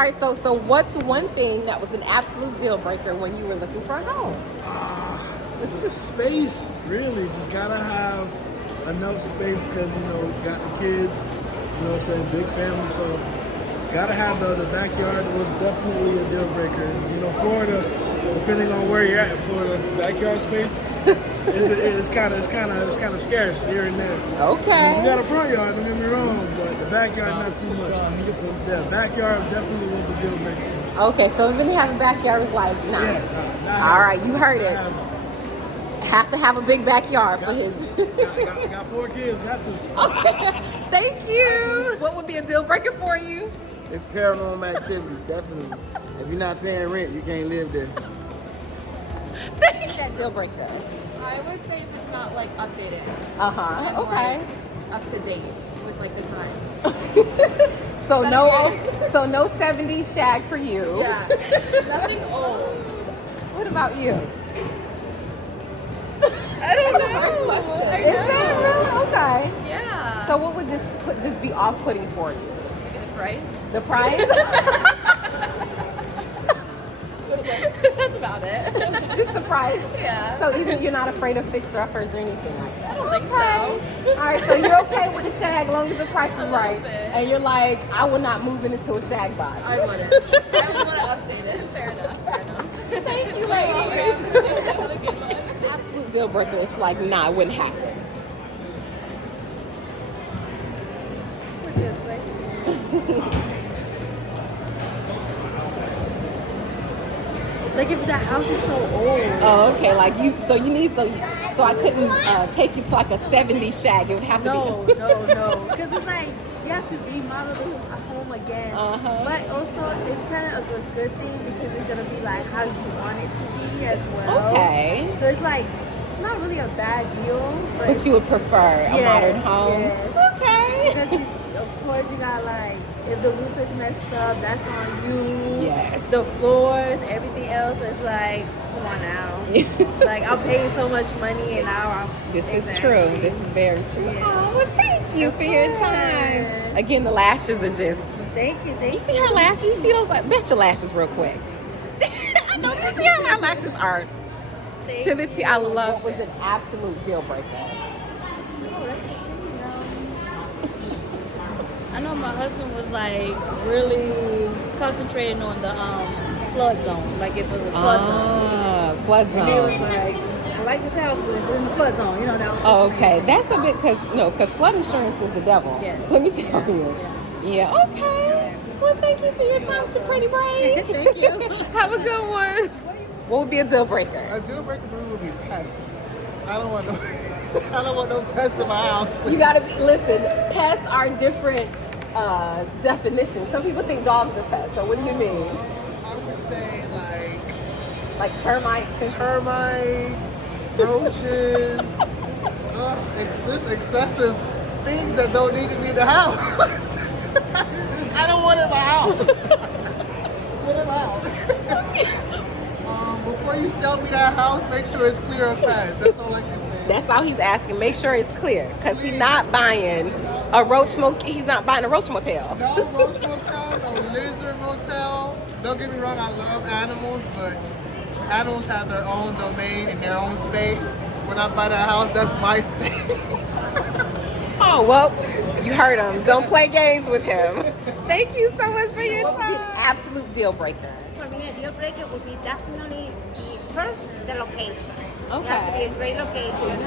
right, so what's one thing that was an absolute deal breaker when you were looking for a home? The space, really, just gotta have enough space because got the kids, what I'm saying, big family, so gotta have the backyard. Was definitely a deal breaker. Florida, depending on where you're at, Florida, backyard space is kind of scarce here and there. Okay. We got a front yard, don't get me wrong, but the backyard not too much. So the backyard definitely was a deal breaker for me. Okay, so if you didn't have a backyard, it's like, nah. Yeah, all right, you heard it. Have to have a big backyard for his. got 4 kids, got to. Okay, thank you. What would be a deal breaker for you? It's paranormal activity, definitely. If you're not paying rent, you can't live there. That deal breaker. I would say if it's not like updated. And okay. Like, up to date with like the times. So no 70s shag for you. Yeah. Nothing old. What about you? I don't know. Is that really? Okay. Yeah. So what would just be off-putting for you? Maybe the price. The price? That's about it. Just the price? Yeah. So even you're not afraid of fixer-uppers or anything like that? I don't think so. All right, so you're okay with the shag as long as the price is little right. bit. And you're like, I will not move it into a shag box. I wouldn't. I would want to update it. Fair enough. Thank you, ladies. What a good one. Absolute deal breaker. It's like, nah, it wouldn't happen. That's a good question. Like if the house is so old. Oh, okay. Like so I couldn't take you to like a 70s shag. It would have to No, be. no. Because it's like you have to remodel the home again. But also it's kind of a good thing because it's gonna be like how you want it to be as well. Okay. So it's like it's not really a bad deal, But you would prefer a modern home? Yes. Okay. Because of course you got like if the roof is messed up, that's on you. Yes. The floors, everything else is like, come on now. Like I'm paying so much money and now I'm. This is true. This is very true. Oh, well, thank you for your time. Again, the lashes are just. Thank you. You see her lashes? You see those? Like, bet your lashes real quick. I know you see how my lashes are. Timothy, I love, was an absolute deal breaker. I know my husband was like really concentrating on the flood zone, like it was a flood zone. Flood And he was like, I like this house, but it's in the flood zone. That was. Okay, that's a bit because flood insurance is the devil. Yes. Let me tell you. Yeah. Okay. Well, thank you for your time, your pretty braids. Thank you. Have a good one. What would be a deal breaker? A deal breaker for me would be pests. I don't want no, I don't want no pests in my house. You gotta listen. Pests are different definitions. Some people think dogs are pests. So what do you mean? I would say Like termites and termites, roaches, excessive things that don't need to be in the house. I don't want it in my house. Put it out. Before you sell me that house, make sure it's clear of pests. That's all I can say. That's all he's asking. Make sure it's clear, because he's not buying a roach motel. He's not buying a roach motel. No roach motel, no lizard motel. Don't get me wrong, I love animals, but animals have their own domain and their own space. When I buy that house, that's my space. Oh, well, you heard him. Don't play games with him. Thank you so much for your time. Absolute deal breaker. For me, a deal breaker would be definitely first the location. Okay. It has to be a great location.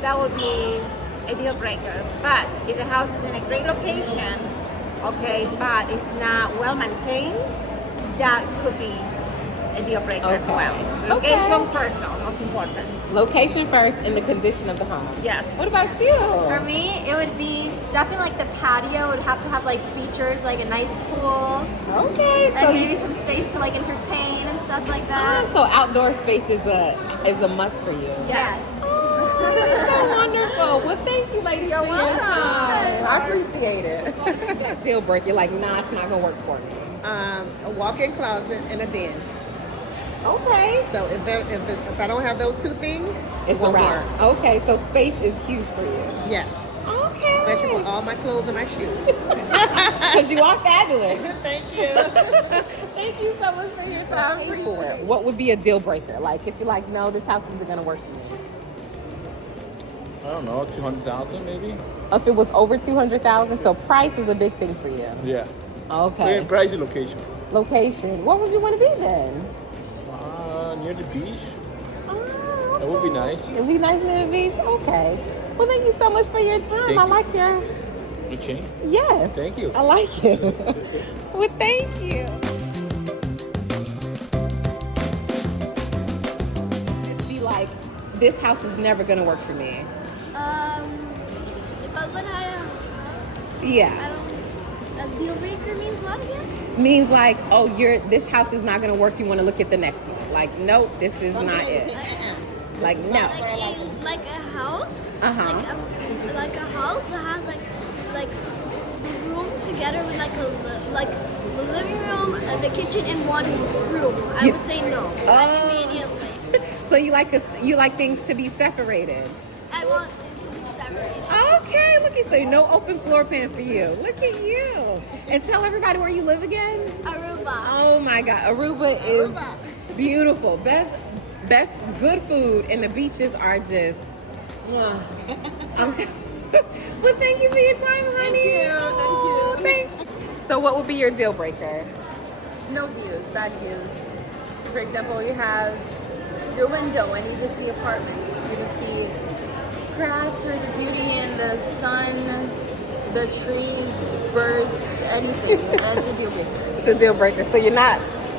That would be a deal breaker. But if the house is in a great location, okay, but it's not well maintained, that could be a deal breaker as Okay. well. Location first, though, most important. Location first and the condition of the home. Yes. What about you? For me, it would be definitely like the patio would have to have like features like a nice pool Okay, and so maybe some space to like entertain and stuff like that. so outdoor space is a must for you. Yes. Oh, that's so wonderful. Well, thank you, ladies, for your time. I appreciate it. Deal breaker, like, nah, it's not gonna work for me. A walk-in closet and a den. Okay. So if I don't have those two things, It's a won't wrap. work. Okay, so space is huge for you. Yes. Okay. especially for all my clothes and my shoes. Because you are fabulous. Thank you. Thank you so much for your time. What would be a deal breaker? Like if you're like, no, this house isn't gonna work for me. I don't know, 200,000 maybe? If it was over 200,000, so price is a big thing for you. Yeah. Okay. Price and location. Location. What would you want to be then? Near the beach. Oh, That would be nice. it'd be nice near the beach. Okay. Well, thank you so much for your time. Thank I you. like your. The chain? Yes. Thank you. I like it. Well, thank you. Just be like, this house is never gonna work for me. But what Yeah. a deal breaker means what again? Means like, oh, this house is not gonna work. You want to look at the next one. Like, nope, this is not it. Like, no. Like a house? Uh-huh. Like a house that has like the room together with like the living room and the kitchen in one room. I would say no. Immediately. So you like things to be separated. I want it to be separated. Okay, look at you. No open floor plan for you. Look at you. And tell everybody where you live again. Aruba. Oh my God, Aruba is beautiful. Best good food, and the beaches are just. Well, thank you for your time, honey. Thank you. So, what would be your deal breaker? No views, bad views. So for example, you have your window and you just see apartments. You just see grass or the beauty in the sun, the trees, birds, anything. That's a deal breaker. It's a deal breaker.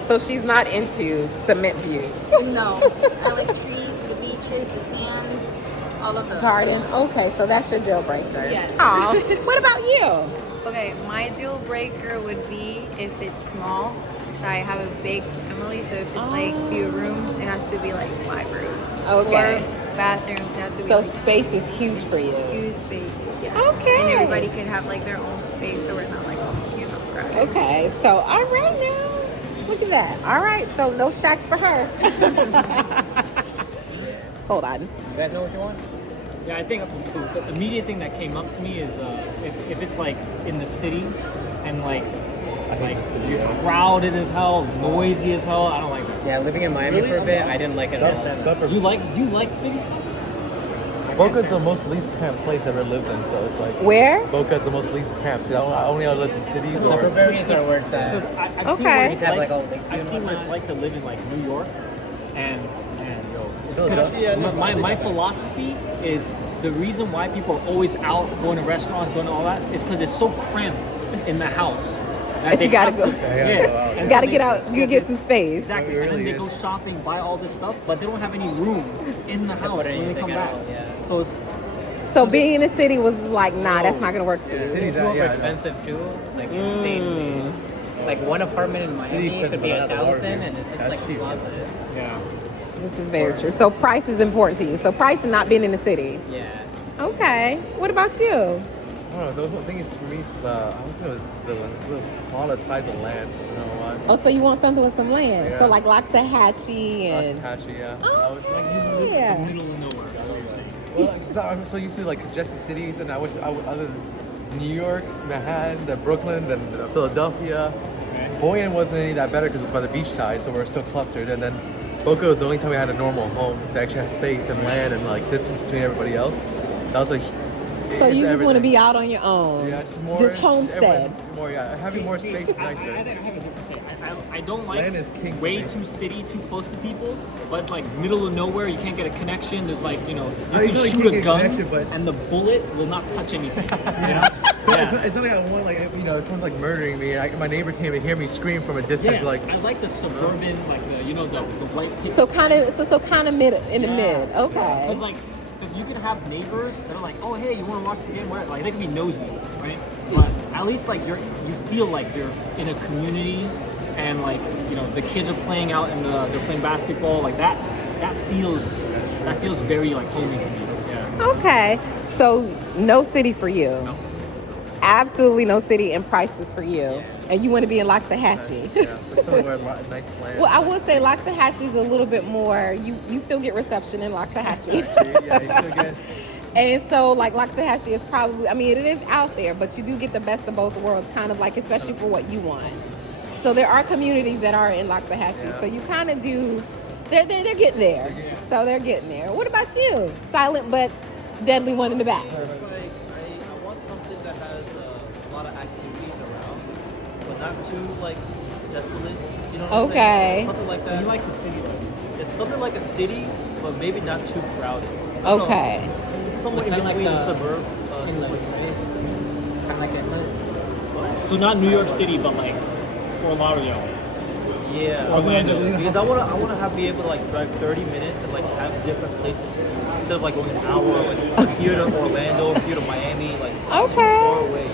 So she's not into cement views. No, I like trees, the beaches, the sands, all of those. Garden. Okay, so that's your deal breaker. Yes. Aw. What about you? Okay, my deal breaker would be if it's small. So I have a big family, so if it's like few rooms, it has to be like 5 rooms. Okay. Or bathrooms, it has to be So like space is huge for you. huge spaces, yeah. Okay. And everybody can have like their own space, so we're not like all queuing up crowded. Okay, so all right now. Look at that. All right, so no shacks for her. Hold on. You guys know what you want? Yeah, I think the immediate thing that came up to me is if it's like in the city and like you're crowded as hell, noisy as hell. I don't like that. Yeah, living in Miami for a bit, I didn't like it. You like city stuff? Boca's the most least cramped place I've ever lived in, so it's like where? Boca's the most least cramped. I only ever lived in cities. The suburb areas are where it's at. I've seen what it's like. I've seen what it's like to live in like New York, and my philosophy is the reason why people are always out going to restaurants, going to all that is because it's so cramped in the house. That you gotta go. Yeah. You gotta get out. You get some space. Exactly. And then they go shopping, buy all this stuff, but they don't have any room in the house when they come back. So it's. So being in the city was like, nah, that's not gonna work for you. It's too expensive too, like insanely. Like one apartment in Miami could be 1,000, and it's just like a closet. Yeah. This is very true. So price is important to you. So price and not being in the city. Yeah. Okay. What about you? I don't know. The whole thing is for me, it's I was thinking it was the smaller size of land. You know what? Oh, so you want something with some land? Yeah. So like Loxahatchee and. Loxahatchee, yeah. Oh, The middle of nowhere. That's what you're saying. Well, I'm so used to like congested cities, and I wish other than New York, Manhattan, then Brooklyn, then Philadelphia. Boyan wasn't any that better because it was by the beach side, so we're still clustered. And then Boca was the only time we had a normal home that actually had space and land and like distance between everybody else. That was like. So you just want to be out on your own. Yeah, just more. Just homestead. Having more space is nicer. I don't like Land is king way for me. too city, too close to people, but like middle of nowhere, you can't get a connection. There's like, you I can usually shoot can't a get gun connection, but- and the bullet will not touch anything. Yeah. It's not like I want like someone's like murdering me. My neighbor can't even hear me scream from a distance. Yeah, Like I like the suburban, like the the white. So kind of mid in the mid. Okay. Because you can have neighbors that are like, oh hey, you want to watch the game? Where like they can be nosy, right? But at least like you feel like you're in a community, and like the kids are playing out and they're playing basketball like that. That feels very like homey to me. Yeah. Okay. So no city for you. No. Absolutely no city and prices for you. Yeah. And you want to be in Loxahatchee. Yeah, somewhere nice land. Well, I would say Loxahatchee is a little bit more. You still get reception in Loxahatchee. Yeah, you still get. And so, like, Loxahatchee is probably, I mean, it is out there, but you do get the best of both worlds, kind of like, especially for what you want. So there are communities that are in Loxahatchee. So you kind of do, they're getting there. So they're getting there. What about you? Silent but deadly one in the back. It's like, I want something that has a lot of activities around, but not too, like, desolate. You know what I'm saying? Something like that. So he likes the city, though. It's something like a city, but maybe not too crowded. Okay. Somewhere in between the suburb. So not New York City, but like Fort Lauderdale. Yeah, Orlando. because I wanna be able to like drive 30 minutes and like have different places instead of like going an hour, like from here to Orlando, here to Miami, like too far away.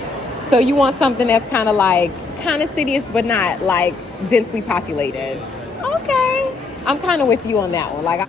So you want something that's kind of like, kind of cityish, but not like densely populated. Okay. I'm kind of with you on that one. Like,